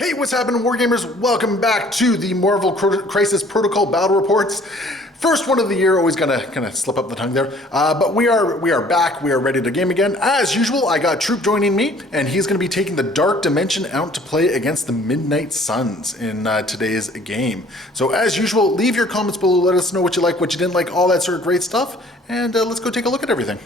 Hey, what's happening, Wargamers? Welcome back to the Marvel Crisis Protocol Battle Reports. First one of the year, always gonna slip up the tongue there. But we are back. We are ready to game again. As usual, I got Troop joining me, and he's gonna be taking the Dark Dimension out to play against the Midnight Suns in today's game. So as usual, leave your comments below. Let us know what you like, what you didn't like, all that sort of great stuff. And let's go take a look at everything.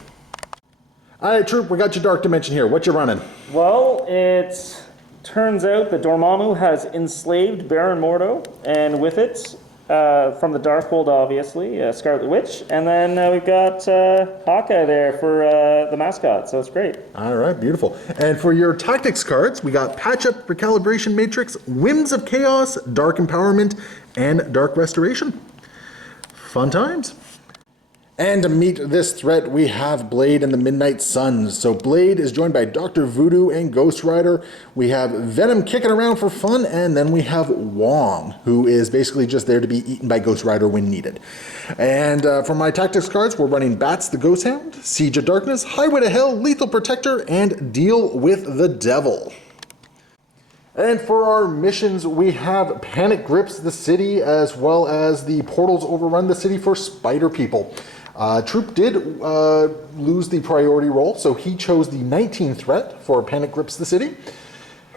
All right, Troop, we got your Dark Dimension here. What you running? Well, it turns out that Dormammu has enslaved Baron Mordo, and with it, from the Darkhold, obviously, Scarlet Witch, and then we've got Hawkeye there for the mascot, so it's great. All right, beautiful. And for your tactics cards, we got Patch Up, Recalibration Matrix, Whims of Chaos, Dark Empowerment, and Dark Restoration. Fun times. And to meet this threat, we have Blade and the Midnight Suns. So Blade is joined by Dr. Voodoo and Ghost Rider. We have Venom kicking around for fun, and then we have Wong, who is basically just there to be eaten by Ghost Rider when needed. And for my tactics cards, we're running Bats the Ghost Hound, Siege of Darkness, Highway to Hell, Lethal Protector, and Deal with the Devil. And for our missions, we have Panic Grips the city, as well as the portals overrun the city for Spider People. Troop did lose the priority roll, so he chose the 19 threat for Panic Grips the city.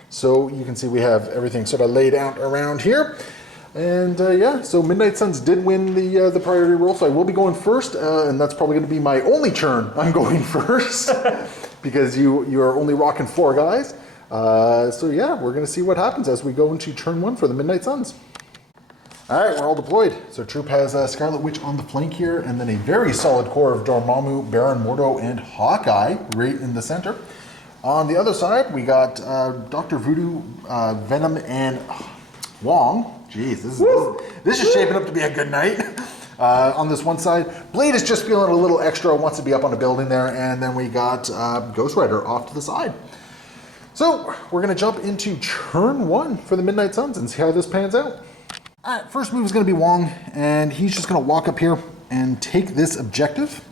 So you can see we have everything sort of laid out around here. And yeah, so Midnight Suns did win the priority roll, so I will be going first, and that's probably going to be my only turn I'm going first, because you are only rocking 4 guys. So yeah, we're going to see what happens as we go into turn 1 for the Midnight Suns. All right, we're all deployed. So Troop has Scarlet Witch on the flank here, and then a very solid core of Dormammu, Baron Mordo, and Hawkeye right in the center. On the other side, we got Dr. Voodoo, Venom, and Wong. Jeez, this is shaping up to be a good night. On this one side, Blade is just feeling a little extra, wants to be up on a building there, and then we got Ghost Rider off to the side. So we're going to jump into turn 1 for the Midnight Suns and see how this pans out. All right, first move is going to be Wong, and he's just going to walk up here and take this objective.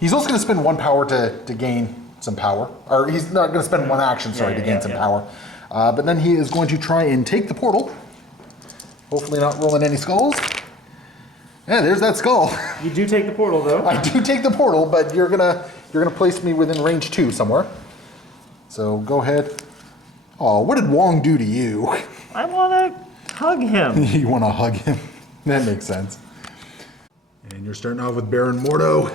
He's also going to spend 1 power to gain some power, or he's not going to spend 1 action, sorry, to gain some power. But then he is going to try and take the portal. Hopefully not rolling any skulls. Yeah, there's that skull. You do take the portal, though. I do take the portal, but you're gonna place me within range 2 somewhere. So go ahead. Oh, what did Wong do to you? I want to hug him. You want to hug him? That makes sense. And you're starting off with Baron Mordo.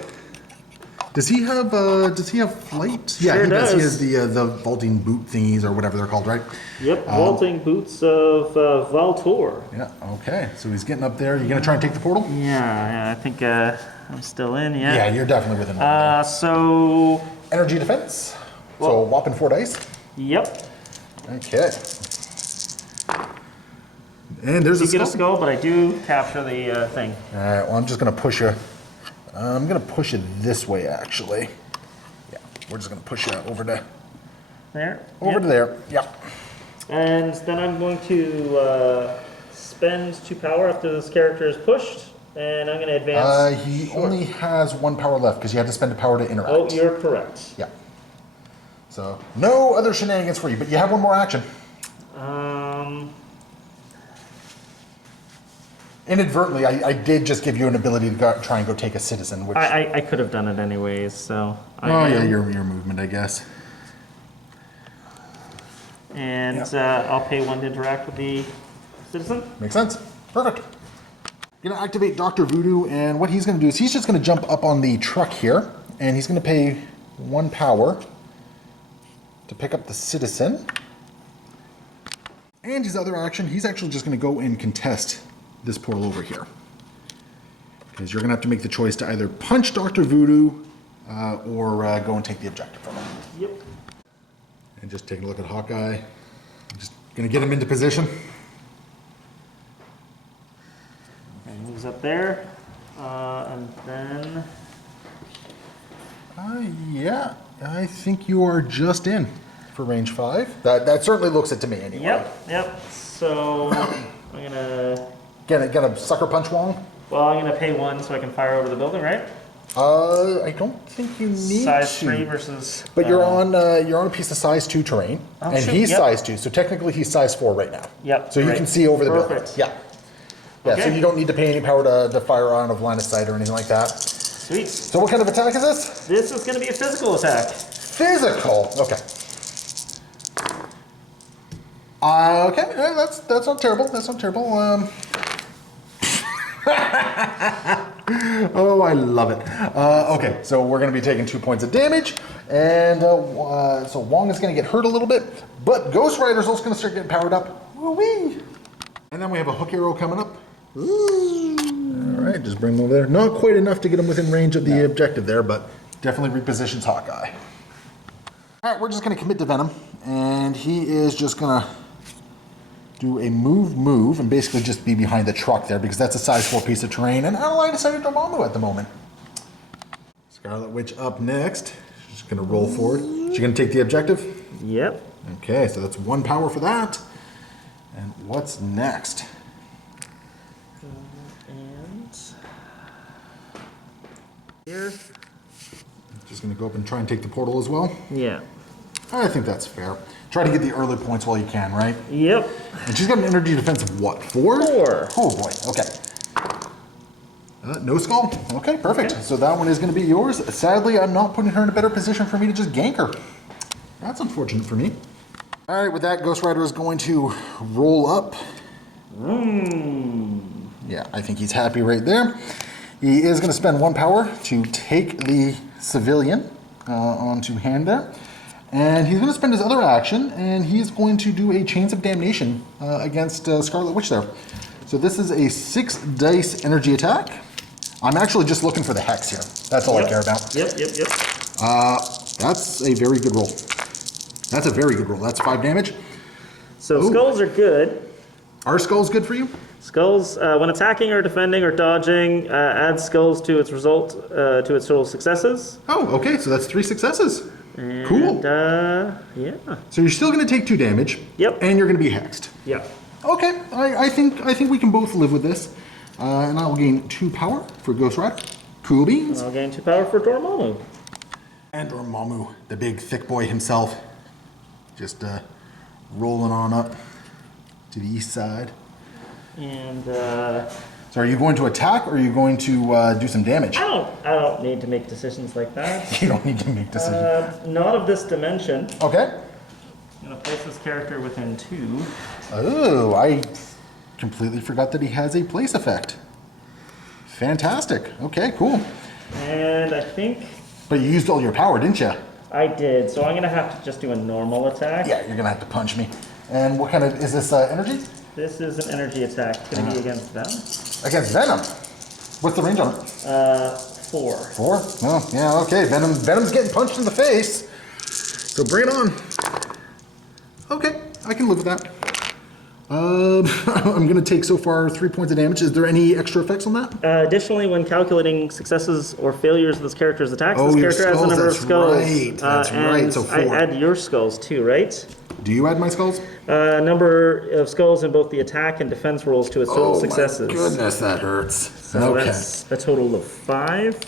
Does he have flight? Sure Yeah, he does. He has the vaulting boot thingies or whatever they're called, right? Yep, vaulting boots of Valtor. Yeah. Okay. So he's getting up there. You gonna try and take the portal? Yeah, I think I'm still in. Yeah. Yeah, you're definitely within one. So. Energy defense. So whopping 4 dice. Yep. Okay. And there's You get a skull, but I do capture the thing. All right, well, I'm just going to push you. I'm going to push you this way, actually. Yeah, we're just going to push you over to There? to there. Yep. And then I'm going to spend 2 power after this character is pushed, and I'm going to advance. He only has 1 power left because you had to spend a power to interact. Oh, you're correct. Yeah. So, no other shenanigans for you, but you have 1 more action. Inadvertently, I did just give you an ability to try and go take a citizen, which... I could have done it anyways, so... yeah, your movement, I guess. And I'll pay 1 to interact with the citizen. Makes sense. Perfect. You're going to activate Dr. Voodoo, and what he's going to do is he's just going to jump up on the truck here, and he's going to pay 1 power to pick up the citizen. And his other action, he's actually just going to go and contest this portal over here. Because you're going to have to make the choice to either punch Dr. Voodoo or go and take the objective from him. Yep. And just taking a look at Hawkeye. I'm just going to get him into position. And moves up there. And then... Yeah, I think you are just in for range 5. That certainly looks it to me anyway. Yep. So I'm gonna Gonna sucker punch Wong? I'm gonna pay 1 so I can fire over the building, right? I don't think you need Size to. 3 versus... But you're on a piece of size 2 terrain, Oh, and shoot, he's yep. size 2, so technically he's size 4 right now. Yep, So you right. can see over the building. Perfect. Yeah. Yeah, so Okay. you don't need to pay any power to fire on of line of sight or anything like that. Sweet. So what kind of attack is this? This is going to be a physical attack. Physical. Okay. Okay, yeah, that's not terrible. That's not terrible. Oh, I love it. Okay, so we're going to be taking 2 points of damage, and so Wong is going to get hurt a little bit, but Ghost Rider's also going to start getting powered up. Woo-wee! And then we have a hook arrow coming up. Ooh. All right, just bring him over there. Not quite enough to get him within range of the objective there, but definitely repositions Hawkeye. All right, we're just going to commit to Venom, and he is just going to do a move, and basically just be behind the truck there, because that's a size 4 piece of terrain, and out of line of sight of Dormammu at the moment. Scarlet Witch up next. She's going to roll forward. She's going to take the objective? Yep. Okay, so that's 1 power for that. And what's next? And... here. Just going to go up and try and take the portal as well? Yeah. I think that's fair. Try to get the early points while you can, right? Yep. And she's got an energy defense of what, 4? 4. Oh boy, okay. No skull? Okay, perfect. Okay. So that one is going to be yours. Sadly, I'm not putting her in a better position for me to just gank her. That's unfortunate for me. All right, with that, Ghost Rider is going to roll up. Yeah, I think he's happy right there. He is going to spend 1 power to take the civilian onto hand there. And he's going to spend his other action, and he's going to do a Chains of Damnation against Scarlet Witch there. So this is a 6 dice energy attack. I'm actually just looking for the hex here. That's all I care about. Yep. That's a very good roll. That's a very good roll. That's 5 damage. So skulls are good. Are skulls good for you? Skulls, when attacking or defending or dodging, add skulls to its result, to its total successes. Oh, okay, so that's 3 successes. And, Cool. Yeah. So you're still going to take 2 damage. Yep. And you're going to be hexed. Yep. Okay, I think we can both live with this. And I will gain 2 power for Ghost Rider. Cool beans. I'll gain 2 power for Dormammu. And Dormammu, the big thick boy himself, just rolling on up to the east side. And So are you going to attack, or are you going to do some damage? I don't need to make decisions like that. You don't need to make decisions. Not of this dimension. Okay. I'm gonna place this character within 2. Oh, I completely forgot that he has a place effect. Fantastic. Okay, cool. And I think But you used all your power, didn't you? I did, so I'm gonna have to just do a normal attack. Yeah, you're gonna have to punch me. And what kind of, is this energy? This is an energy attack. It's gonna be against them. Against Venom. What's the range on it? 4. 4? Oh, yeah, okay. Venom's getting punched in the face. So bring it on. Okay, I can live with that. I'm going to take so far 3 points of damage. Is there any extra effects on that? Additionally, when calculating successes or failures of this character's attacks, Oh, this your character has a skulls, number of that's skulls. right, that's right, and so 4. I add your skulls too, right? Do you add my skulls? Number of skulls in both the attack and defense rolls to its total successes. My goodness, that hurts. So Okay. that's a total of 5.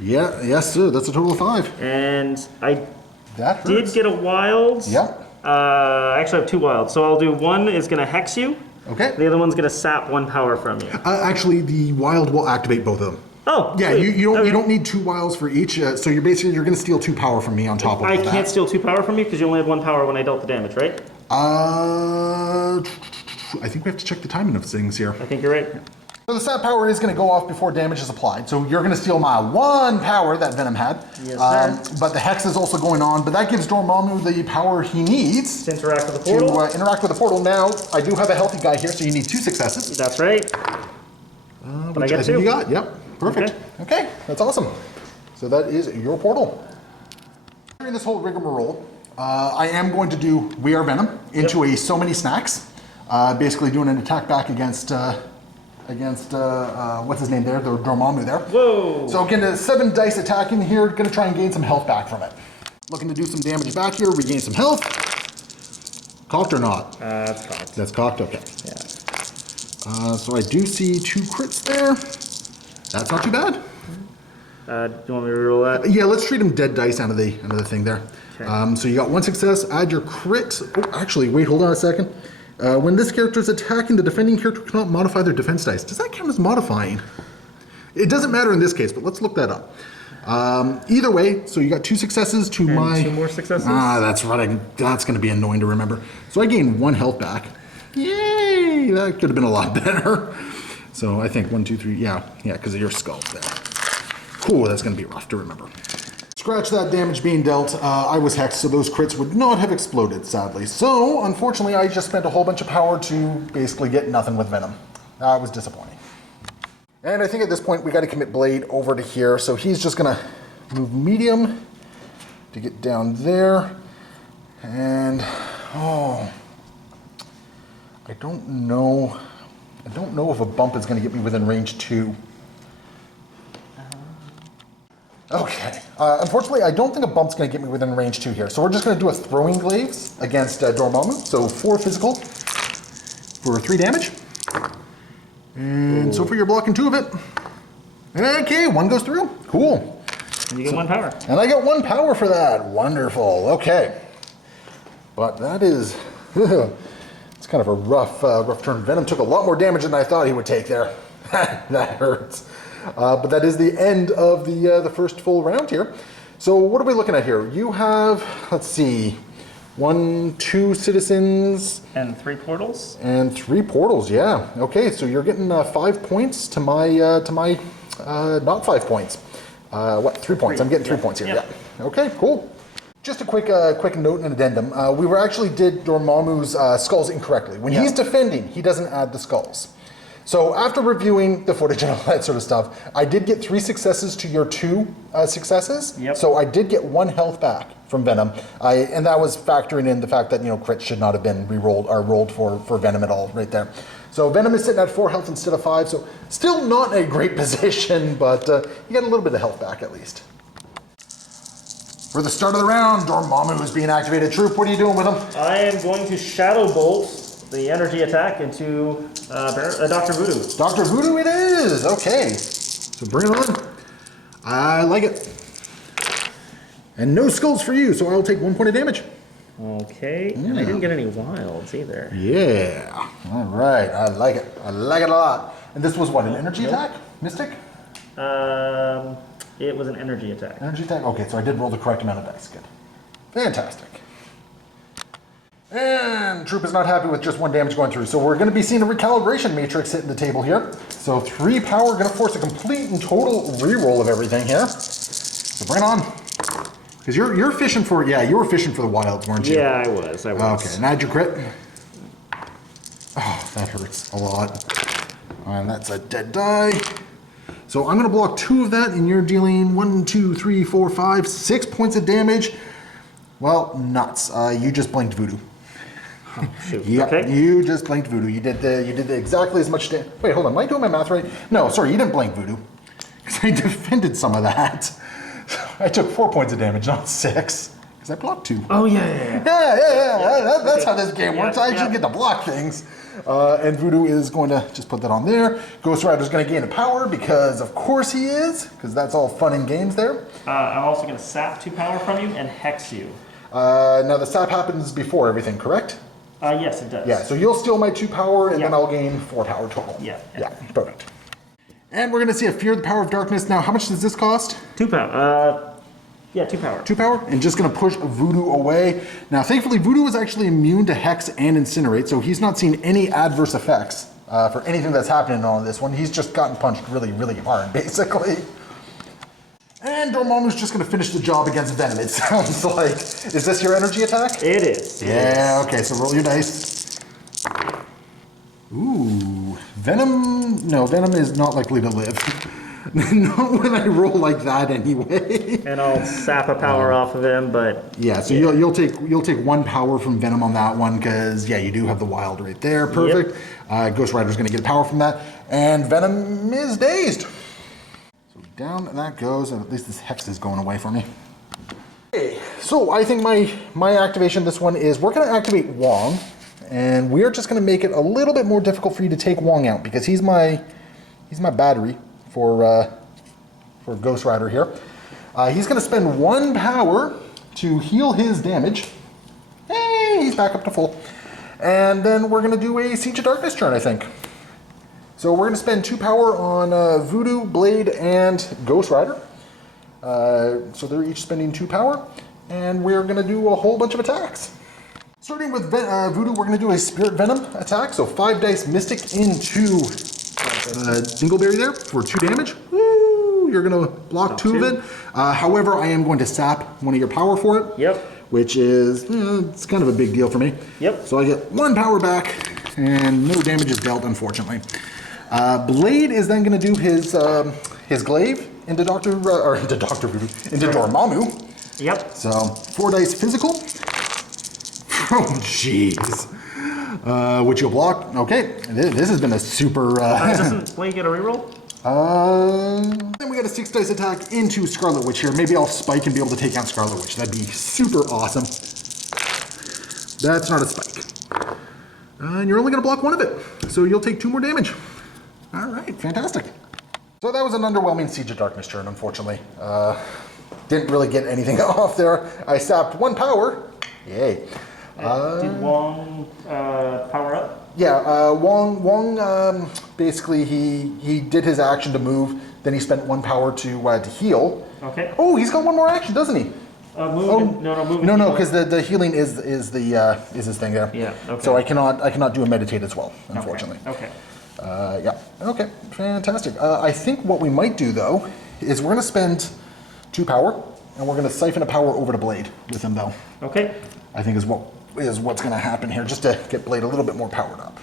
Yeah, yes, sir. That's a total of 5. And I That hurts. did get a wild. Yep. I actually have 2 wilds. So I'll do one is going to hex you. Okay. The other one's going to sap 1 power from you. Actually, the wild will activate both of them. Oh, Yeah, sweet. you Okay. don't need 2 wilds for each. So you're going to steal 2 power from me on top of I that. can't steal 2 power from you because you only had 1 power when I dealt the damage, right? I think we have to check the timing of things here. I think you're right. So the sap power is going to go off before damage is applied. So you're going to steal my 1 power that Venom had. Yes, sir. But the hex is also going on. But that gives Dormammu the power he needs To interact with the to portal. interact with the portal. Now, I do have a healthy guy here, so you need 2 successes. That's right. Which get I think 2. you got. Yep, perfect. Okay, that's awesome. So that is your portal. During this whole rigmarole, I am going to do We Are Venom into a So Many Snacks. Basically doing an attack back against what's his name there, the Dormammu there. Whoa. So again, a 7 dice attack in here, gonna try and gain some health back from it. Looking to do some damage back here, regain some health. Cocked or not? That's cocked. That's cocked, okay. Yeah. So I do see 2 crits there. That's not too bad. Do you want me to roll that? Yeah, let's treat him dead dice out of the thing there. Okay. So you got 1 success, add your crit. Oh, actually, wait, hold on a second. When this character is attacking, the defending character cannot modify their defense dice. Does that count as modifying? It doesn't matter in this case, but let's look that up. Either way, so you got 2 successes to And my... 2 more successes? Ah, that's right. That's going to be annoying to remember. So I gained 1 health back. Yay! That could have been a lot better. So I think 1, 2, 3, yeah, because of your skull there. Cool, that's going to be rough to remember. Scratch that damage being dealt. I was hexed, so those crits would not have exploded, sadly. So, unfortunately, I just spent a whole bunch of power to basically get nothing with Venom. That was disappointing. And I think at this point, we got to commit Blade over to here. So he's just going to move medium to get down there. And, oh, I don't know if a bump is going to get me within range 2. Okay. Unfortunately, I don't think a bump's going to get me within range 2 here. So we're just going to do a throwing glaives against Dormammu. So 4 physical for 3 damage. And so far you're blocking 2 of it. Okay, 1 goes through. Cool. And you get 1 power. And I got 1 power for that. Wonderful. Okay. But that is... it's kind of a rough turn. Venom took a lot more damage than I thought he would take there. That hurts. But that is the end of the first full round here. So what are we looking at here? You have, let's see, 1, 2 citizens. And 3 portals? And 3 portals, yeah. Okay, so you're getting 5 points to my not 5 points. 3 points? I'm getting 3 points here, yeah. Okay, cool. Just a quick note and addendum. We did Dormammu's skulls incorrectly. When he's defending, he doesn't add the skulls. So after reviewing the footage and all that sort of stuff, I did get 3 successes to your 2 successes. Yep. So I did get 1 health back from Venom. And that was factoring in the fact that, crits should not have been re-rolled or rolled for Venom at all right there. So Venom is sitting at 4 health instead of 5. So still not a great position, but you get a little bit of health back at least. For the start of the round, Dormammu is being activated. Troop, what are you doing with him? I am going to Shadow Bolt the energy attack into Dr. Voodoo. Dr. Voodoo it is! Okay. So bring it on. I like it. And no skulls for you, so I'll take 1 point of damage. Okay. And I didn't get any wilds either. Yeah. All right. I like it. I like it a lot. And this was what, an energy attack? Mystic? It was an energy attack. Energy attack? Okay, so I did roll the correct amount of dice. Good. Fantastic. And Troop is not happy with just 1 damage going through. So we're going to be seeing a recalibration matrix hitting the table here. So 3 power, going to force a complete and total reroll of everything here. So bring it on. Because you're fishing for, you were fishing for the wilds, weren't you? Yeah, I was. Okay, and add your crit. Oh, that hurts a lot. And that's a dead die. So I'm going to block 2 of that, and you're dealing 1, 2, 3, 4, 5, 6 points of damage. Well, nuts. You just blinked voodoo. Oh, shoot. Yeah, Okay. you just blinked voodoo. You did exactly as much damage. Wait, hold on. Am I doing my math right? No, sorry, you didn't blink voodoo. Because I defended some of that. I took 4 points of damage, not 6. Because I blocked 2. Oh, yeah. That's how this game works. I actually get to block things. And Voodoo is going to just put that on there. Ghost Rider's going to gain a power because of course he is. Because that's all fun and games there. I'm also going to sap 2 power from you and hex you. Now the sap happens before everything, correct? Yes, it does. Yeah, so you'll steal my 2 power and then I'll gain 4 power total. Yeah. Yeah, perfect. And we're going to see a Fear the Power of Darkness. Now, how much does this cost? 2 power. 2 power. 2 power? And just going to push Voodoo away. Now, thankfully, Voodoo is actually immune to Hex and Incinerate, so he's not seen any adverse effects for anything that's happening on this one. He's just gotten punched really, really hard, basically. And Dormammu's just going to finish the job against Venom, it sounds like. Is this your energy attack? It is. Yeah, okay, so roll your dice. Ooh, Venom, no, Venom is not likely to live. Not when I roll like that anyway. And I'll sap a power off of him, but... Yeah, so you'll take 1 power from Venom on that one, because, you do have the wild right there. Perfect. Yep. Ghost Rider's going to get a power from that. And Venom is dazed. So down that goes, and at least this Hex is going away for me. Okay, so I think my activation this one is, we're going to activate Wong, and we're just going to make it a little bit more difficult for you to take Wong out, because he's my battery for for Ghost Rider here. He's going to spend 1 power to heal his damage. Hey, he's back up to full. And then we're going to do a Siege of Darkness turn, I think. So we're going to spend 2 power on Voodoo, Blade, and Ghost Rider. So they're each spending 2 power. And we're going to do a whole bunch of attacks. Starting with Voodoo, we're going to do a Spirit Venom attack. So 5 dice Mystic into Dingleberry there for 2 damage. Woo! You're going to block 2 of it. However, I am going to sap 1 of your power for it. Yep. Which is, it's kind of a big deal for me. Yep. So I get 1 power back, and no damage is dealt, unfortunately. Blade is then going to do his glaive into into Dormammu. Yep. So 4 dice physical. Oh, jeez. Which you'll block. Okay, this has been a super... Doesn't Blade get a reroll? Then we got a 6 dice attack into Scarlet Witch here. Maybe I'll spike and be able to take out Scarlet Witch. That'd be super awesome. That's not a spike. And you're only going to block 1 of it. So you'll take 2 more damage. All right, fantastic. So that was an underwhelming Siege of Darkness turn, unfortunately. Didn't really get anything off there. I sapped 1 power. Yay. Did Wong power up? Yeah, Wong basically he did his action to move, then he spent 1 power to heal. Okay. Oh, he's got 1 more action, doesn't he? Moving. No, because the healing is his thing there. Yeah. Okay. So I cannot do a meditate as well, unfortunately. Okay. Yeah. Okay. Fantastic. I think what we might do though is we're going to spend 2 power, and we're going to siphon a power over to Blade with him though. Okay. I think is what's going to happen here, just to get Blade a little bit more powered up.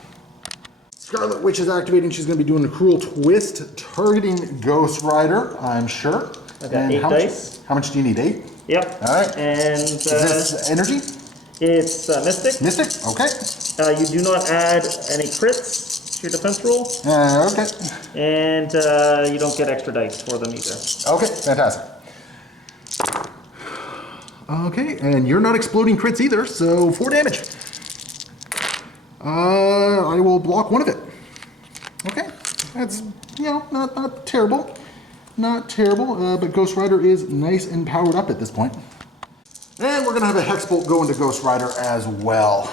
Scarlet Witch is activating. She's going to be doing a Cruel Twist, targeting Ghost Rider, I'm sure. I got 8 dice. How much do you need? 8? Yep. All right. And is this energy? It's Mystic. Mystic? Okay. You do not add any crits to your defense roll. Okay. And you don't get extra dice for them either. Okay, fantastic. Okay, and you're not exploding crits either, so 4 damage. I will block 1 of it. Okay, that's, not terrible. Not terrible, but Ghost Rider is nice and powered up at this point. And we're going to have a Hex Bolt go into Ghost Rider as well.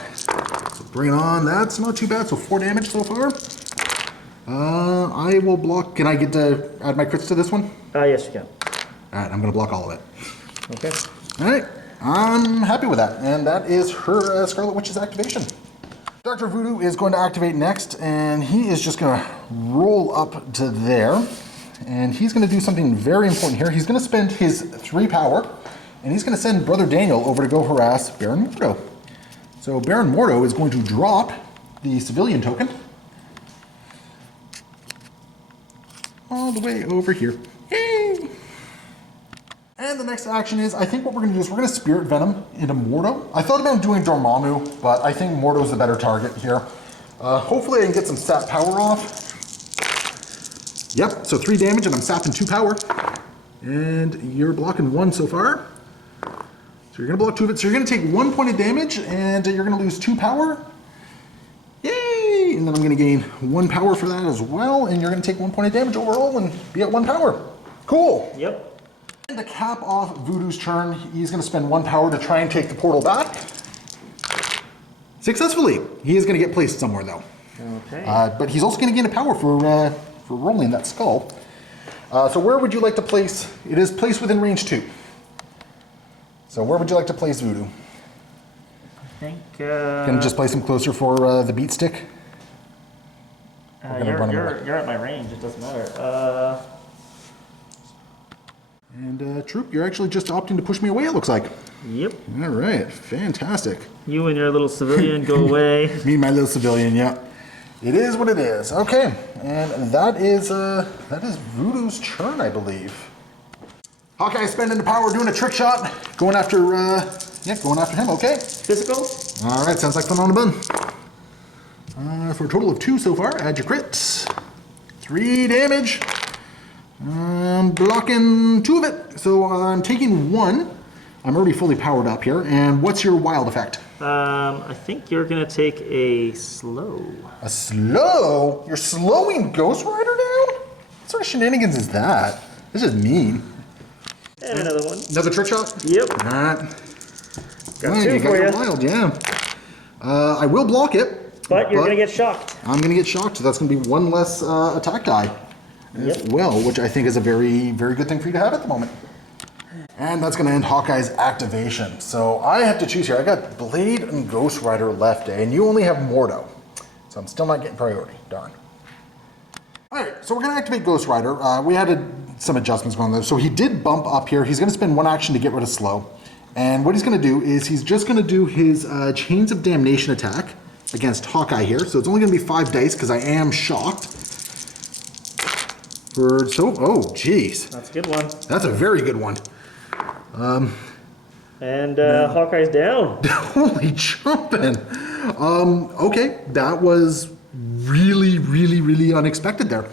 So bring it on, that's not too bad, so 4 damage so far. I will block, can I get to add my crits to this one? Yes, you can. Alright, I'm going to block all of it. Okay. Alright, I'm happy with that. And that is her Scarlet Witch's activation. Dr. Voodoo is going to activate next, and he is just going to roll up to there. And he's going to do something very important here. He's going to spend his 3 power, and he's going to send Brother Daniel over to go harass Baron Mordo. So Baron Mordo is going to drop the civilian token all the way over here. Yay! And the next action is, I think what we're going to do is we're going to Spirit Venom into Mordo. I thought about doing Dormammu, but I think Mordo's the better target here. Hopefully I can get some sap power off. Yep, so 3 damage and I'm sapping 2 power. And you're blocking 1 so far. So you're going to block 2 of it. So you're going to take 1 point of damage and you're going to lose 2 power. Yay! And then I'm going to gain 1 power for that as well. And you're going to take 1 point of damage overall and be at 1 power. Cool. Yep. And to cap off Voodoo's turn, he's going to spend 1 power to try and take the portal back. Successfully. He is going to get placed somewhere though. Okay. But he's also going to gain a power for rolling that skull. So where would you like to place? It is placed within range 2. So where would you like to place Voodoo? I think... Can you just place him closer for the beat stick? You're at my range, it doesn't matter. And Troop, you're actually just opting to push me away, it looks like. Yep. All right, fantastic. You and your little civilian go away. Me and my little civilian, yeah. It is what it is. Okay, and that is Voodoo's turn, I believe. Hawkeye spending the power, doing a trick shot, going after him. Okay. Physical. All right, sounds like fun on the bun. For a total of 2 so far. Add your crits. 3 damage. I'm blocking 2 of it, so I'm taking 1. I'm already fully powered up here. And what's your wild effect? I think you're gonna take a slow. A slow? You're slowing Ghost Rider down? What sort of shenanigans is that? This is mean. And another one. Another trick shot? Yep. Alright. Got two for you. Wild, yeah. I will block it. But you're going to get shocked. I'm going to get shocked, so that's going to be one less attack die as well, which I think is a very, very good thing for you to have at the moment. And that's going to end Hawkeye's activation. So I have to choose here. I got Blade and Ghost Rider left, and you only have Mordo. So I'm still not getting priority. Darn. Alright, so we're going to activate Ghost Rider. We had some adjustments going on there. So he did bump up here. He's going to spend one action to get rid of slow. And what he's going to do is he's just going to do his Chains of Damnation attack against Hawkeye here. So it's only going to be 5 dice because I am shocked. Oh, jeez. That's a good one. That's a very good one. Hawkeye's down. Holy jumping. Okay, that was really, really, really unexpected there.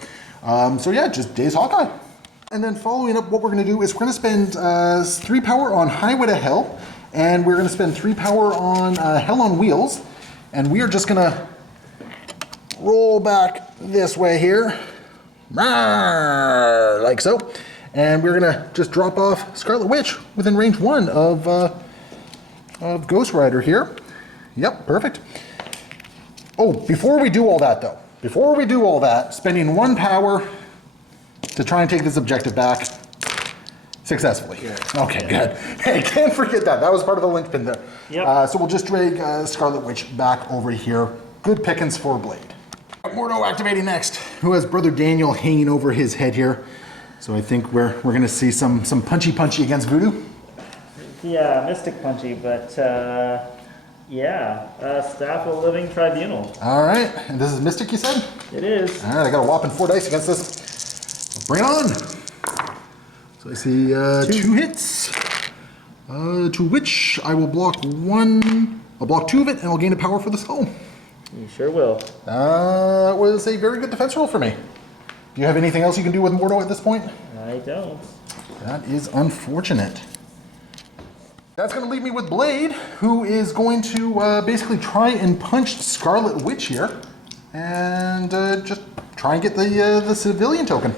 So yeah, just daze Hawkeye. And then following up, what we're going to do is we're going to spend 3 power on Highway to Hell, and we're going to spend 3 power on Hell on Wheels, and we are just going to roll back this way here, like so, and we're going to just drop off Scarlet Witch within range 1 of Ghost Rider here. Yep, perfect. Oh, before we do all that though, spending 1 power to try and take this objective back successfully. Yeah. Okay, good. Hey, can't forget that. That was part of the linchpin there. Yep. So we'll just drag Scarlet Witch back over here. Good pickings for Blade. Mordo activating next, who has Brother Daniel hanging over his head here. So I think we're going to see some punchy against Voodoo. Yeah, Mystic Punchy, but Staff of the Living Tribunal. All right, and this is Mystic, you said? It is. All right, I got a whopping 4 dice against this. Bring it on. So I see 2 hits, to which I will block 1. I'll block 2 of it, and I'll gain a power for the skull. You sure will. That was a very good defense roll for me. Do you have anything else you can do with Mordo at this point? I don't. That is unfortunate. That's going to leave me with Blade, who is going to basically try and punch Scarlet Witch here, and just try and get the civilian token.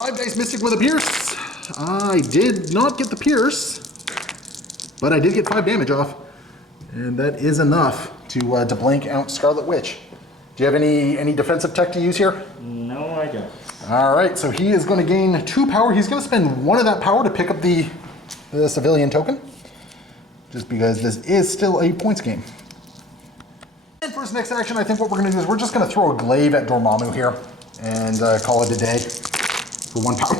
5 dice Mystic with a Pierce. I did not get the Pierce, but I did get 5 damage off, and that is enough to blank out Scarlet Witch. Do you have any defensive tech to use here? No, I don't. All right, so he is going to gain 2 power. He's going to spend 1 of that power to pick up the civilian token, just because this is still a points game. And for his next action, I think what we're going to do is we're just going to throw a glaive at Dormammu here and call it a day for 1 power.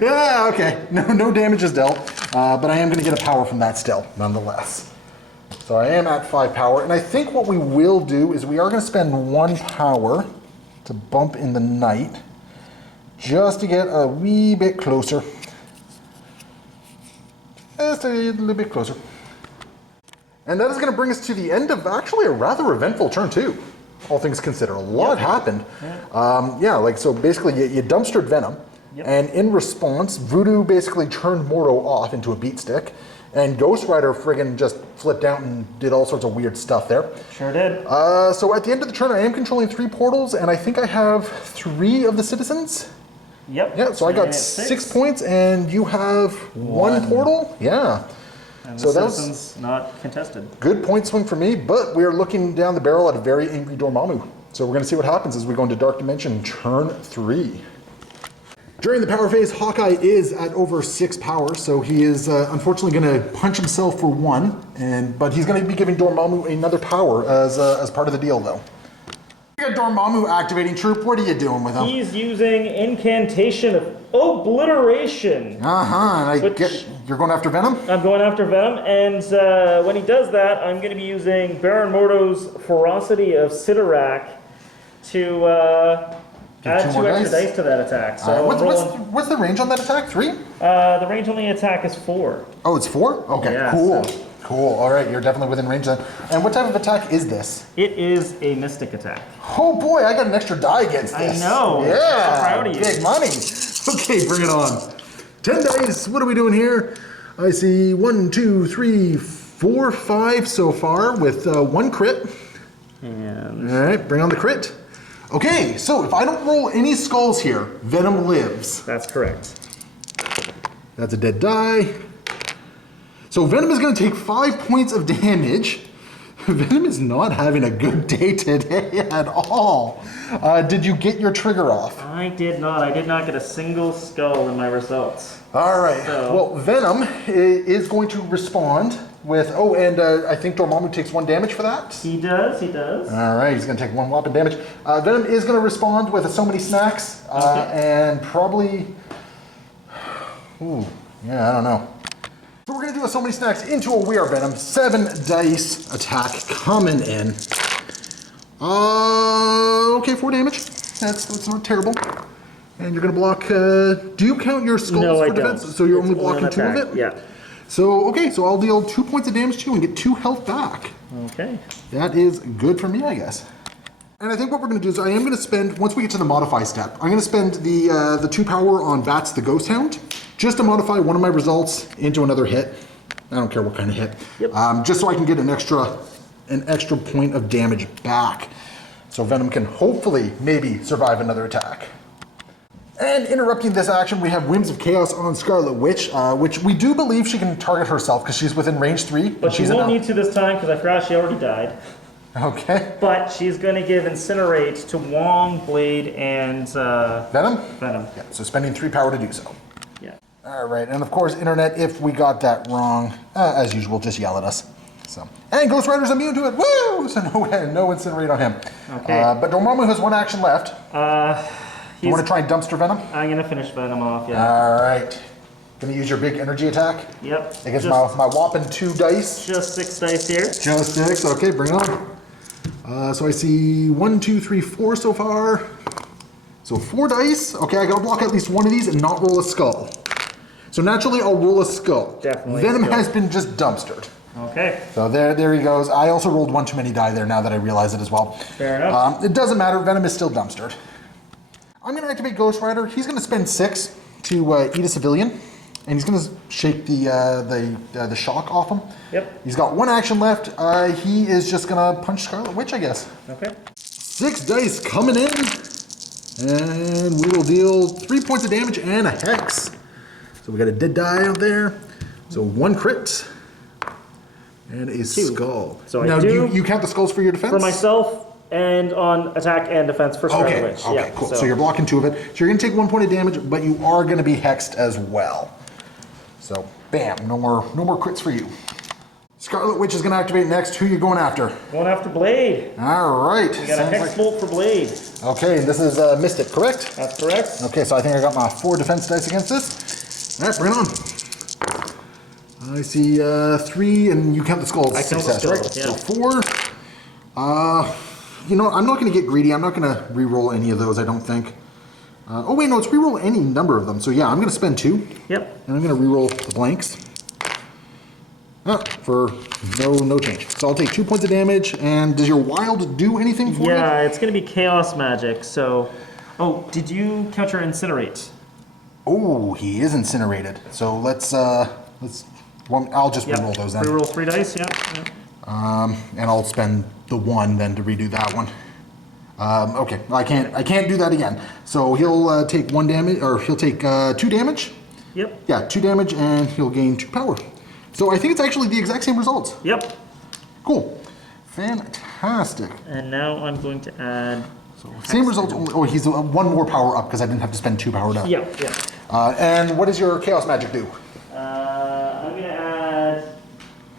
Yeah, okay. No damage is dealt, but I am going to get a power from that still, nonetheless. So I am at 5 power, and I think what we will do is we are going to spend 1 power to bump in the night, just to get a wee bit closer. Just a little bit closer. And that is going to bring us to the end of actually a rather eventful turn too, all things considered. A lot happened. So basically you dumpstered Venom, and in response, Voodoo basically turned Mordo off into a beat stick, and Ghost Rider friggin' just flipped out and did all sorts of weird stuff there. Sure did. So at the end of the turn, I am controlling 3 portals, and I think I have 3 of the citizens. Yep. Yeah, so I got 6 points, and you have 1 portal? Yeah. And so the citizens not contested. Good point swing for me, but we are looking down the barrel at a very angry Dormammu. So we're going to see what happens as we go into Dark Dimension turn 3. During the power phase, Hawkeye is at over 6 power, so he is unfortunately going to punch himself for 1, but he's going to be giving Dormammu another power as part of the deal, though. We got Dormammu activating Troop. What are you doing with him? He's using Incantation of Obliteration. You're going after Venom? I'm going after Venom, and when he does that, I'm going to be using Baron Mordo's Ferocity of Sidorak to add 2 extra dice to that attack. So what's the range on that attack? 3? The range on the attack is 4. Oh, it's 4? Okay, yeah, cool. So. Cool. All right, you're definitely within range then. And what type of attack is this? It is a Mystic attack. Oh boy, I got an extra die against this. I know. Yeah. So proud of you. Big money. Okay, bring it on. 10 dice. What are we doing here? I see 1, 2, 3, 4, 5 so far with 1 crit. And all right, bring on the crit. Okay, so if I don't roll any skulls here, Venom lives. That's correct. That's a dead die. So Venom is going to take 5 points of damage. Venom is not having a good day today at all. Did you get your trigger off? I did not. I did not get a single skull in my results. All right. So- Well, Venom is going to respond with, and I think Dormammu takes 1 damage for that. He does, he does. All right, he's going to take 1 whopping damage. Venom is going to respond with so many snacks, and probably, I don't know. So we're going to do a so many snacks into a We Are Venom. 7 dice attack coming in. Okay, 4 damage. That's not terrible. And you're going to block, do you count your skulls No, for I defense? don't. So you're It's only blocking one 2 of attack, it? Yeah. So, okay, so I'll deal 2 points of damage to you and get 2 health back. Okay. That is good for me, I guess. And I think what we're going to do is I am going to spend, once we get to the modify step, I'm going to spend the 2 power on Vats the Ghost Hound, just to modify one of my results into another hit. I don't care what kind of hit. Yep. Just so I can get an extra point of damage back. So Venom can hopefully maybe survive another attack. And interrupting this action, we have Whims of Chaos on Scarlet Witch, which we do believe she can target herself because she's within range 3. But she won't need to this time because I forgot she already died. Okay. But she's going to give Incinerate to Wong, Blade, and Venom? Venom. Yeah, so spending 3 power to do so. Yeah. All right, and of course, Internet, if we got that wrong, as usual, just yell at us. So, and Ghost Rider's immune to it, woo! So no Incinerate on him. Okay. But Dormammu has 1 action left. You want to try and dumpster Venom? I'm going to finish Venom off, yeah. All right. Gonna use your big energy attack? Yep. Against my whopping 2 dice. Just 6 dice here. Just 6, okay, bring it on. So I see 1, 2, 3, 4 so far. So 4 dice. Okay, I gotta block at least 1 of these and not roll a skull. So naturally, I'll roll a skull. Definitely. Venom has been just dumpstered. Okay. So there he goes. I also rolled 1 too many die there now that I realize it as well. Fair enough. It doesn't matter. Venom is still dumpstered. I'm going to activate Ghost Rider. He's going to spend 6 to eat a civilian. And he's going to shake the shock off him. Yep. He's got 1 action left. He is just going to punch Scarlet Witch, I guess. Okay. 6 dice coming in. And we will deal 3 points of damage and a hex. So we got a dead die out there. So 1 crit. And a 2. skull. So now, I do you count the skulls for your defense? for myself and on attack and defense for Scarlet Witch. Okay, Yeah, cool. So you're blocking 2 of it. So you're going to take 1 point of damage, but you are going to be hexed as well. So, bam, no more crits for you. Scarlet Witch is going to activate next. Who are you going after? Going after Blade. All right. We got a hex bolt for Blade. Okay, this is Mystic, correct? That's correct. Okay, so I think I got my 4 defense dice against this. All right, bring it on. I see 3, and you count the skulls. I count the Success, skulls, right? yeah. So 4. You know, I'm not going to get greedy. I'm not going to re-roll any of those, I don't think. Oh, wait, no, it's re-roll any number of them. So, yeah, I'm going to spend 2. Yep. And I'm going to re-roll the blanks. For no change. So I'll take 2 points of damage. And does your wild do anything for me? Yeah, it's going to be chaos magic. So, oh, did you count your Incinerate? Oh, he is incinerated. So let's well, I'll just Yep. re-roll those then. Reroll 3 dice, yeah. And I'll spend the 1 then to redo that one. Okay, I can't do that again. So he'll take 1 damage, or he'll take 2 damage. Yep. Yeah, 2 damage, and he'll gain 2 power. So I think it's actually the exact same results. Yep. Cool. Fantastic. And now I'm going to add... Same results, only, oh, he's 1 more power up because I didn't have to spend 2 power down. Yep, yep. And what does your chaos magic do? I'm going to add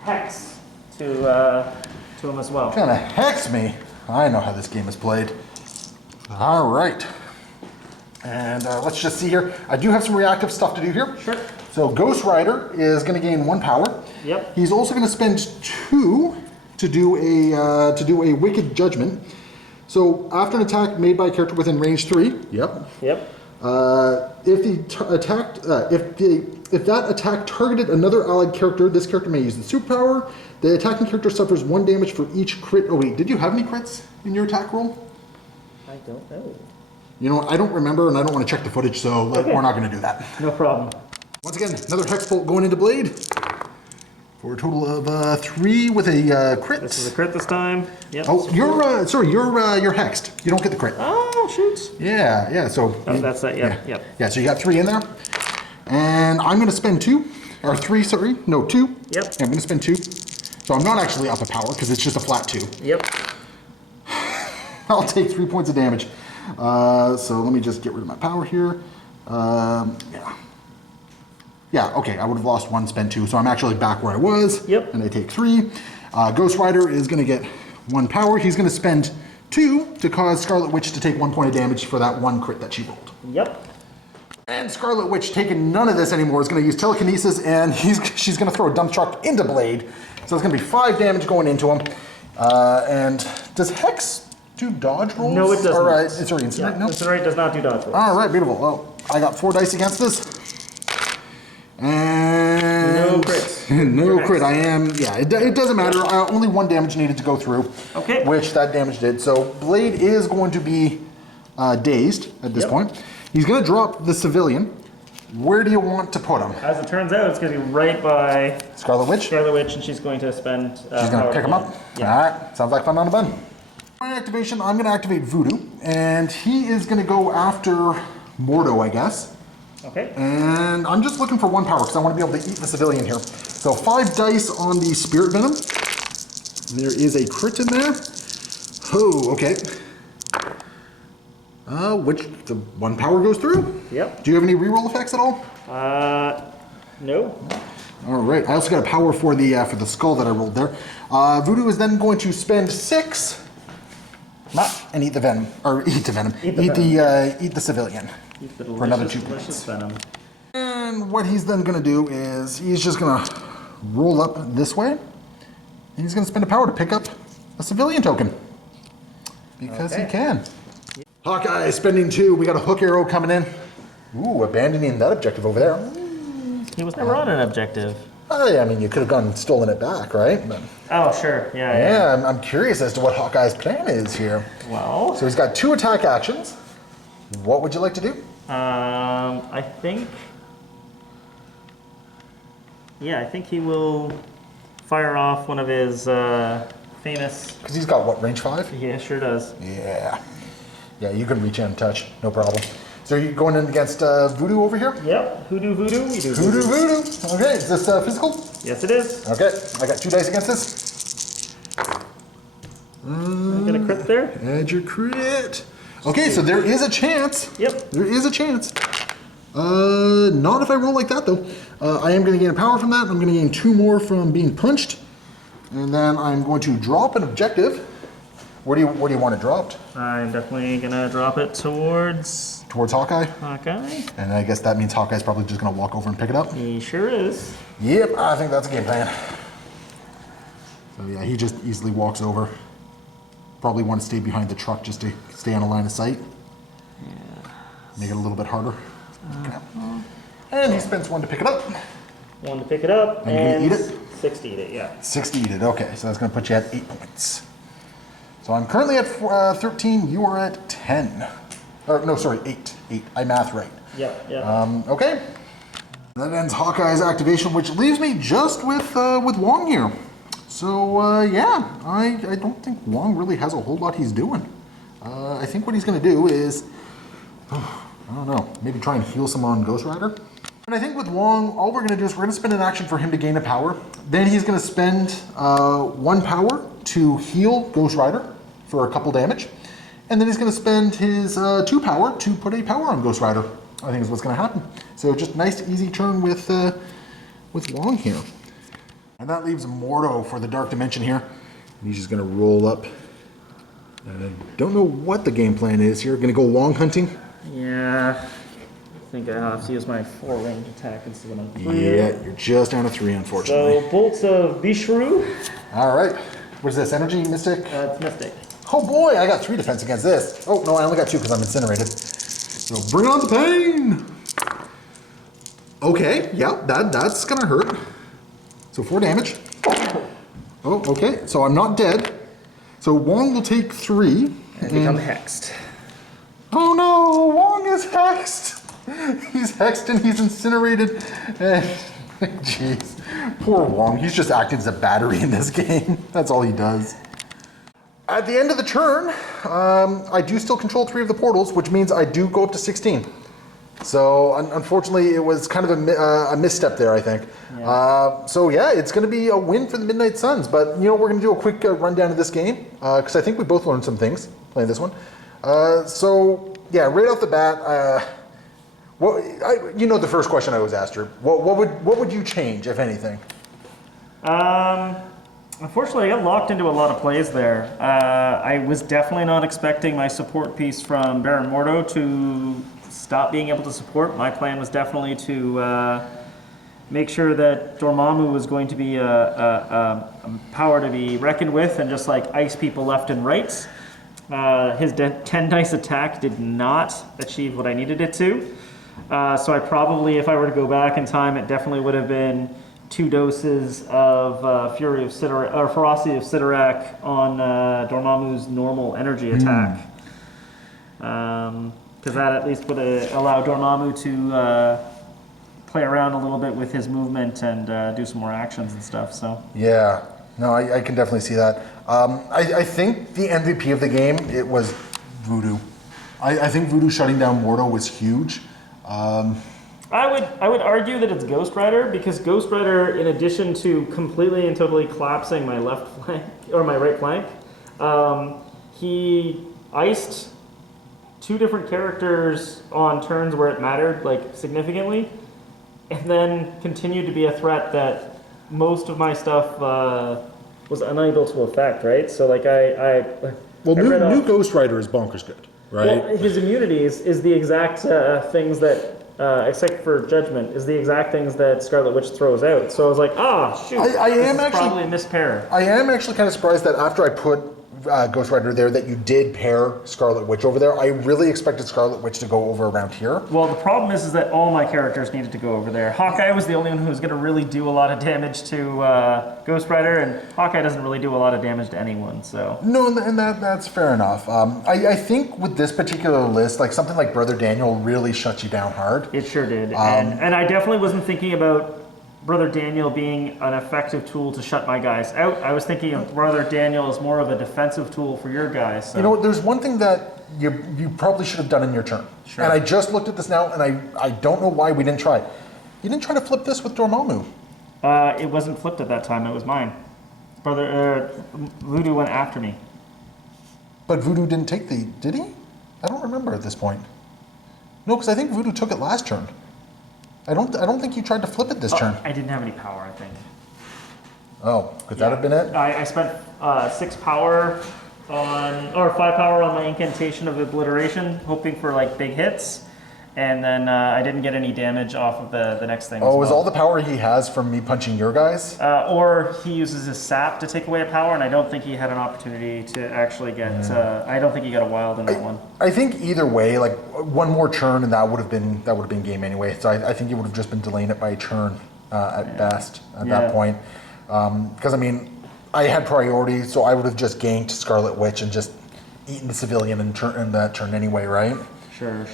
Hex to him as well. Gonna hex me. I know how this game is played. All right. And let's just see here. I do have some reactive stuff to do here. Sure. So Ghost Rider is going to gain 1 power. Yep. He's also going to spend 2 to do a Wicked Judgment. So after an attack made by a character within range 3. Yep. Yep. If that attack targeted another allied character, this character may use the superpower. The attacking character suffers 1 damage for each crit. Oh wait, did you have any crits in your attack roll? I don't know. You know what, I don't remember and I don't want to check the footage, so we're not going to do that. No problem. Once again, another Hex Bolt going into Blade. For a total of 3 with a crit. This is a crit this time. Yep. Oh, you're hexed. You don't get the crit. Oh, shoot. Yeah. So That's that. Yep. yeah. Yeah. So you got 3 in there, and I'm going to spend 2 or 3. Sorry, no 2. Yep. Yeah, I'm going to spend 2. So I'm not actually up a power because it's just a flat 2. Yep. I'll take 3 points of damage. So let me just get rid of my power here. Yeah. Yeah, okay, I would have lost 1, spent 2, so I'm actually back where I was. Yep. And I take 3. Ghost Rider is going to get 1 power. He's going to spend 2 to cause Scarlet Witch to take 1 point of damage for that 1 crit that she rolled. Yep. And Scarlet Witch, taking none of this anymore, is going to use telekinesis, and she's going to throw a dump truck into Blade. So it's going to be 5 damage going into him. And does Hex do dodge rolls? No, it doesn't. All right, it's already instant. Yeah, No. Incinerate does not do dodge rolls. All right, beautiful. Well, I got 4 dice against this. And No crits. No crit. I am, yeah, it doesn't matter. Only 1 damage needed to go through. Okay. Which that damage did. So Blade is going to be dazed at this point. He's going to drop the civilian. Where do you want to put him? As it turns out, it's going to be right by Scarlet Witch? Scarlet Witch, and she's going to spend She's going to pick him up? Yeah. All right. Sounds like fun on a bun. My activation, I'm going to activate Voodoo. And he is going to go after Mordo, I guess. Okay. And I'm just looking for 1 power because I want to be able to eat the civilian here. So 5 dice on the Spirit Venom. There is a crit in there. Oh, okay. Which the 1 power goes through? Yep. Do you have any reroll effects at all? No. All right. I also got a power for the skull that I rolled there. Voodoo is then going to spend 6 and eat the venom, or eat the venom. Eat the civilian. Eat the for another 2 delicious points. Venom. And what he's then going to do is he's just going to roll up this way. And he's going to spend a power to pick up a civilian token. Because he can. Hawkeye spending 2. We got a hook arrow coming in. Ooh, abandoning that objective over there. He was never on an objective. Oh, yeah, I mean, you could have gone and stolen it back, right? But, Oh, sure. Yeah. I'm curious as to what Hawkeye's plan is here. Well, So he's got 2 attack actions. What would you like to do? I think he will fire off one of his famous. Because he's got, what, range 5? Yeah, sure does. Yeah. Yeah, you can reach in and touch, no problem. So are you going in against Voodoo over here? Yep. Hoodoo voodoo. We do Voodoo. Okay, is this physical? Yes, it is. Okay, I got 2 dice against this. Get a crit there. Add your crit. Okay, so there is a chance. Yep. There is a chance. Not if I roll like that, though. I am going to gain a power from that. I'm going to gain 2 more from being punched. And then I'm going to drop an objective. Where do you want it dropped? I'm definitely gonna drop it towards Hawkeye? Hawkeye. And I guess that means Hawkeye's probably just going to walk over and pick it up. He sure is. Yep, I think that's a game plan. So yeah, he just easily walks over. Probably want to stay behind the truck just to stay on a line of sight. Yeah. Make it a little bit harder. Okay. And he spends 1 to pick it up. 1 to pick it up, And you're gonna eat it? 6 to eat it, yeah. 6 to eat it, okay. So that's going to put you at 8 points. So I'm currently at 13, you are at 10. Or, no, sorry, 8. 8. I math right. Yeah. Okay. That ends Hawkeye's activation, which leaves me just with Wong here. So, yeah, I don't think Wong really has a whole lot he's doing. I think what he's going to do is, I don't know, maybe try and heal some on Ghost Rider. And I think with Wong, all we're going to do is we're going to spend an action for him to gain a power. Then he's going to spend 1 power to heal Ghost Rider for a couple damage. And then he's going to spend his 2 power to put a power on Ghost Rider. I think is what's going to happen. So just nice, easy turn with Wong here. And that leaves Mordo for the Dark Dimension here. And he's just going to roll up. And I don't know what the game plan is here. Going to go Wong hunting? Yeah. I think I have to use my 4 range attack instead of my 3. Yeah, you're just down to 3, unfortunately. So, Bolts of Bishru. All right. What is this? Energy, Mystic? It's Mystic. Oh boy, I got 3 defense against this. Oh, no, I only got 2 because I'm incinerated. So bring on the pain! Okay, yeah, that's going to hurt. So 4 damage. Oh, okay, so I'm not dead. So Wong will take 3. And become hexed. Oh no, Wong is hexed! He's hexed and he's incinerated. And Jeez. Poor Wong. He's just acting as a battery in this game. That's all he does. At the end of the turn, I do still control 3 of the portals, which means I do go up to 16. So unfortunately, it was kind of a misstep there, I think. Yeah. So yeah, it's going to be a win for the Midnight Suns. But you know, we're going to do a quick rundown of this game because I think we both learned some things playing this one. So yeah, right off the bat, you know the first question I always asked her. What would you change, if anything? Unfortunately, I got locked into a lot of plays there. I was definitely not expecting my support piece from Baron Mordo to stop being able to support. My plan was definitely to make sure that Dormammu was going to be a power to be reckoned with and just like ice people left and right. His 10 dice attack did not achieve what I needed it to. So I probably, if I were to go back in time, it definitely would have been 2 doses of Fury of Sidorak, or Ferocity of Sidorak on Dormammu's normal energy attack. Because that at least would allow Dormammu to play around a little bit with his movement and do some more actions and stuff. So yeah, no, I can definitely see that. I think the MVP of the game, it was Voodoo. I think Voodoo shutting down Mordo was huge. I would argue that it's Ghost Rider, because Ghost Rider, in addition to completely and totally collapsing my left flank or my right flank, he iced 2 different characters on turns where it mattered, like significantly, and then continued to be a threat that most of my stuff was unable to affect. Right, so like new Ghost Rider is bonkers good, right? Well, his immunities is the exact things that. Except for Judgment, is the exact things that Scarlet Witch throws out. So I was like, shoot, I am actually probably a mispair. I am actually kind of surprised that after I put Ghost Rider there, that you did pair Scarlet Witch over there. I really expected Scarlet Witch to go over around here. Well, the problem is that all my characters needed to go over there. Hawkeye was the only one who was going to really do a lot of damage to Ghost Rider, and Hawkeye doesn't really do a lot of damage to anyone. So no, and that's fair enough. I think with this particular list, like something like Brother Daniel really shuts you down hard. It sure did, and I definitely wasn't thinking about Brother Daniel being an effective tool to shut my guys out. I was thinking of Brother Daniel as more of a defensive tool for your guys. So. You know, there's one thing that you probably should have done in your turn. Sure. And I just looked at this now, and I don't know why we didn't try. You didn't try to flip this with Dormammu. It wasn't flipped at that time. It was mine. Brother Voodoo went after me. But Voodoo didn't take did he? I don't remember at this point. No, because I think Voodoo took it last turn. I don't think you tried to flip it this turn. I didn't have any power, I think. Oh, could that have been it? I spent 6 power or 5 power on my incantation of obliteration, hoping for like big hits, and then I didn't get any damage off of the next thing. Oh, is all the power he has from me punching your guys? Or he uses his sap to take away a power, and I don't think he had an opportunity to actually get. I don't think he got a wild in that one. I think either way, like one more turn, and that would have been game anyway. So I think you would have just been delaying it by a turn at best at that point. Because I mean, I had priority, so I would have just ganked Scarlet Witch and just eaten the civilian in that turn anyway, right? Sure.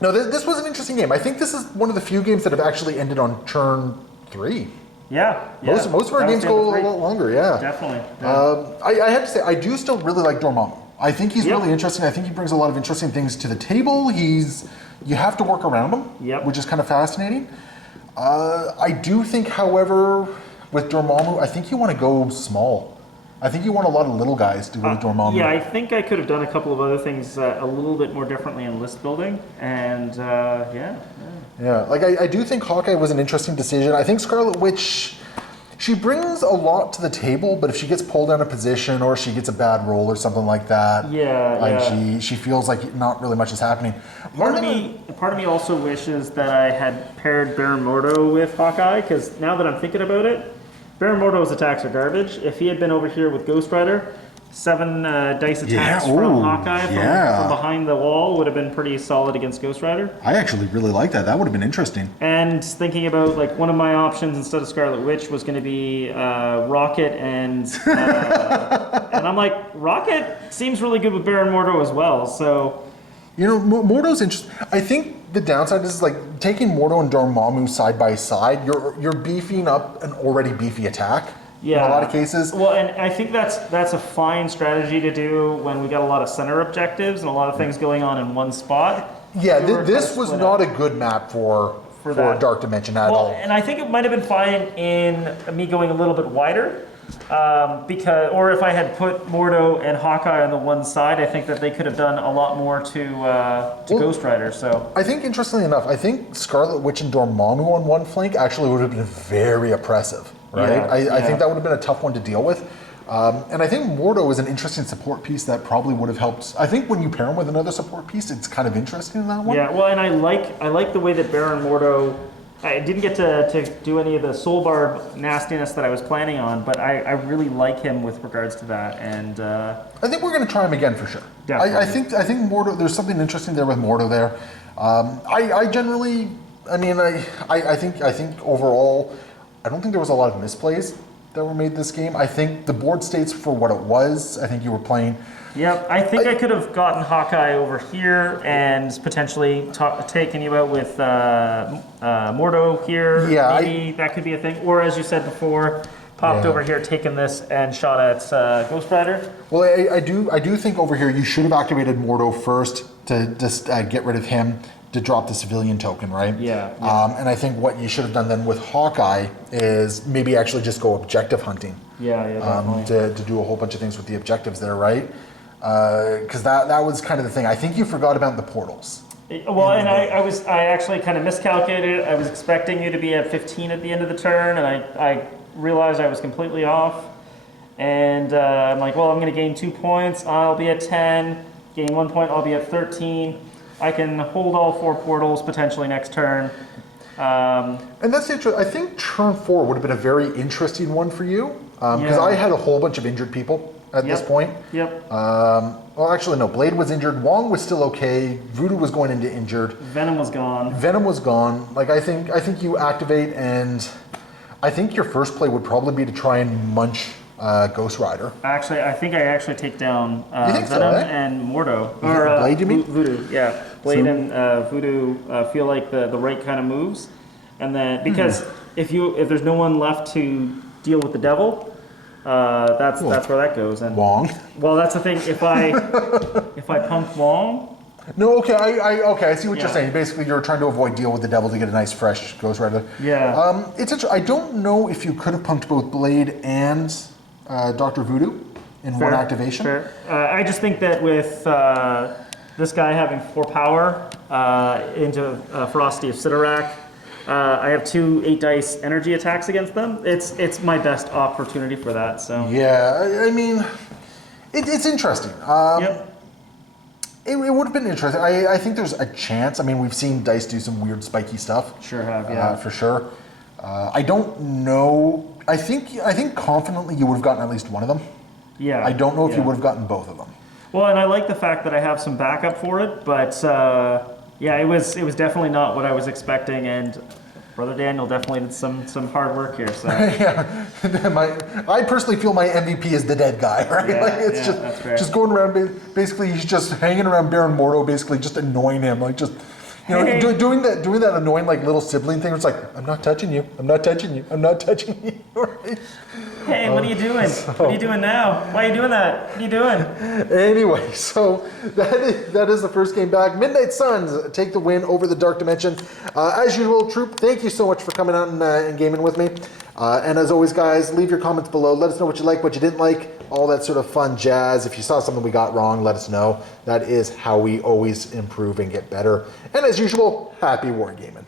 No, this was an interesting game. I think this is one of the few games that have actually ended on turn 3. Yeah. Most of our games go a lot longer, yeah. Definitely. Yeah. I have to say, I do still really like Dormammu. I think he's really interesting. I think he brings a lot of interesting things to the table. You have to work around him, which is kind of fascinating. I do think, however, with Dormammu, I think you want to go small. I think you want a lot of little guys to go with Dormammu. Yeah, I think I could have done a couple of other things a little bit more differently in list building, and Yeah, like I do think Hawkeye was an interesting decision. I think Scarlet Witch, she brings a lot to the table, but if she gets pulled out of position or she gets a bad roll or something like that, she feels like not really much is happening. Part of me also wishes that I had paired Baron Mordo with Hawkeye, because now that I'm thinking about it, Baron Mordo's attacks are garbage. If he had been over here with Ghost Rider, 7 dice attacks from Hawkeye from behind the wall would have been pretty solid against Ghost Rider. I actually really like that. That would have been interesting. And thinking about, like, one of my options instead of Scarlet Witch was going to be Rocket and and I'm like, Rocket seems really good with Baron Mordo as well. So, you know, Mordo's interesting. I think the downside is like taking Mordo and Dormammu side by side. You're beefing up an already beefy attack. Yeah. In a lot of cases. Well, and I think that's a fine strategy to do when we got a lot of center objectives and a lot of things going on in one spot. Yeah, this was not a good map for Dark Dimension at all. And I think it might have been fine in me going a little bit wider. Or if I had put Mordo and Hawkeye on the one side, I think that they could have done a lot more to Ghost Rider. So I think, interestingly enough, I think Scarlet Witch and Dormammu on one flank actually would have been very oppressive, right? Yeah, I think that would have been a tough one to deal with. And I think Mordo is an interesting support piece that probably would have helped. I think when you pair him with another support piece, it's kind of interesting in that one. Yeah, well, and I like the way that Baron Mordo. I didn't get to do any of the soul barb nastiness that I was planning on, but I really like him with regards to that. And I think we're going to try him again for sure. Definitely. I think Mordo. There's something interesting there with Mordo there. I generally, I think overall, I don't think there was a lot of misplays that were made this game. I think the board states for what it was. I think you were playing. Yep, I think I could have gotten Hawkeye over here and potentially taken you out with Mordo here. Yeah, maybe that could be a thing. Or as you said before, popped over here, taken this, and shot at Ghost Rider. Well, I do think over here you should have activated Mordo first to just get rid of him to drop the civilian token, right? Yeah. And I think what you should have done then with Hawkeye is maybe actually just go objective hunting. Yeah, definitely. To do a whole bunch of things with the objectives there, right? Because that was kind of the thing. I think you forgot about the portals. Well, and I actually kind of miscalculated. I was expecting you to be at 15 at the end of the turn, and I realized I was completely off. And I'm like, well, I'm going to gain 2 points. I'll be at 10. Gain 1 point. I'll be at 13. I can hold all 4 portals potentially next turn. And that's interesting. I think turn 4 would have been a very interesting one for you because I had a whole bunch of injured people at this point. Yep. Well, actually, no. Blade was injured. Wong was still okay. Voodoo was going into injured. Venom was gone. Venom was gone. Like I think you activate, and I think your first play would probably be to try and munch Ghost Rider. Actually, I think I take down Venom and Mordo. Or Blade, you mean? Voodoo, yeah. Blade and Voodoo feel like the right kind of moves, and then because if there's no one left to deal with the devil. That's where that goes. And Wong. Well, that's the thing. If I pump Wong. No, okay. I see what you're saying. Basically, you're trying to avoid deal with the devil to get a nice fresh Ghost Rider. Yeah. It's interesting. I don't know if you could have pumped both Blade and Dr. Voodoo in one activation. Fair. I just think that with this guy having 4 power into Ferocity of Sidorak. I have 2 8-dice energy attacks against them. It's my best opportunity for that. So yeah, I mean, it's interesting. It would have been interesting. I think there's a chance. I mean, we've seen dice do some weird spiky stuff. Sure have, yeah, for sure. I don't know. I think confidently you would have gotten at least one of them. Yeah. I don't know if you would have gotten both of them. Well, and I like the fact that I have some backup for it, but. Yeah, it was definitely not what I was expecting, and Brother Daniel definitely did some hard work here. So yeah, I personally feel my MVP is the dead guy, right? Yeah, like it's just going around. Basically, he's just hanging around Baron Mordo, basically just annoying him, like just doing that annoying like little sibling thing. It's like I'm not touching you, I'm not touching you, I'm not touching you. Right? Hey, what are you doing? What are you doing now? Why are you doing that? What are you doing? Anyway, so that is the first game back. Midnight Suns take the win over the Dark Dimension. As usual, Troop, thank you so much for coming out and gaming with me. And as always, guys, leave your comments below. Let us know what you like, what you didn't like, all that sort of fun jazz. If you saw something we got wrong, let us know. That is how we always improve and get better. And as usual, happy wargaming.